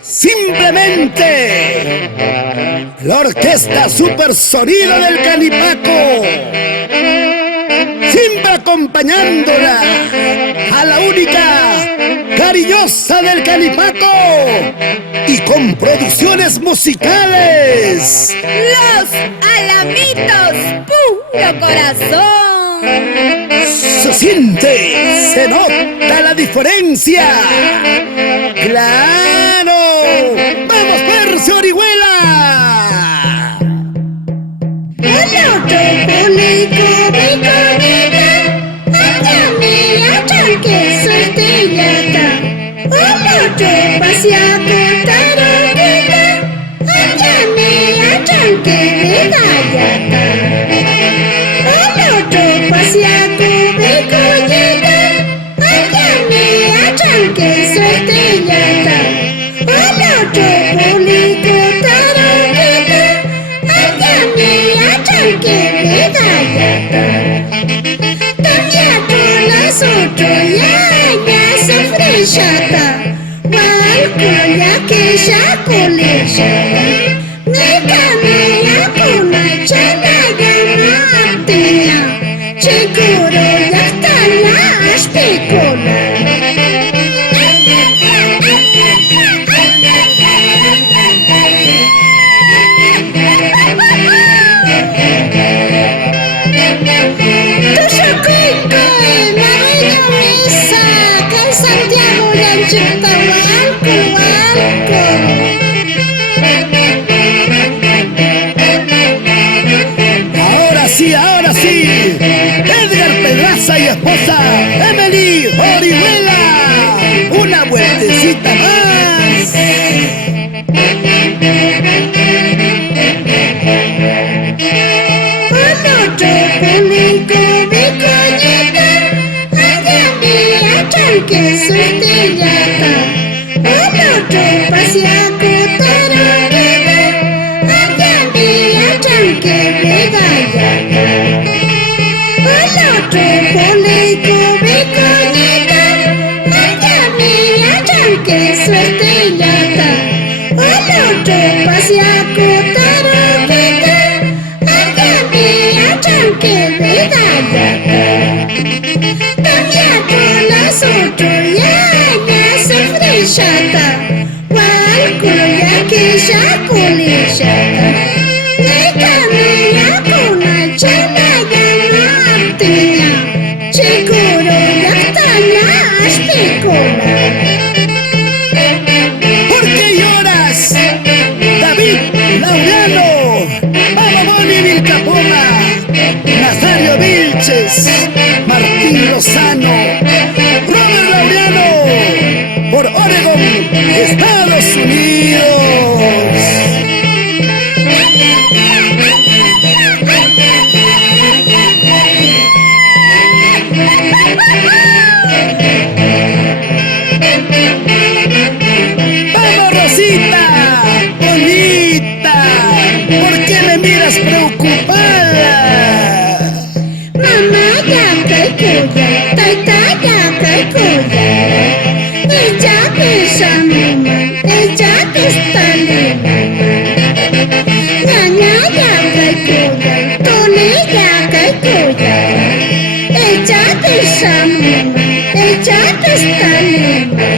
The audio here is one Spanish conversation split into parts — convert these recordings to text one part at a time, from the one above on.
Simplemente la orquesta Super Sonido del Canipaco, siempre acompañándola a la única cariñosa del Canipaco y con producciones musicales Los Alamitos, puro corazón. se siente, se nota la diferencia. ¡Claro! ¡Vamos, Percio Orihuela! Ahora sí, Edgar Pedraza y esposa Emily Orihuela, una vueltecita más. ¿Por qué lloras, David Laureano, Bababoni Vilcapoma, Nazario Vilches, Martín Lozano, Robert Laureano, por Oregon, Estados Unidos? ¡Vamos, Rosita! ¡Bonita! ¿Por qué me miras preocupada? Mamá ya kaikuya, tata ya kaikuya. Ella pesa mama, ella está lima. Ñaña ya kaikuya, Tony ya kaikuya. Ella pesa mama, ella está lima.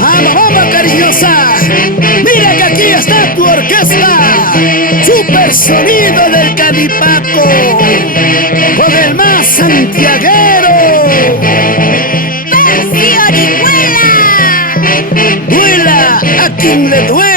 ¡Vamos, cariñosa! ¡Mira que aquí está tu orquesta! ¡Super Sonido del Canipaco! ¡Con el más santiaguero! Percio Orihuela. ¡Duela a quien le duela!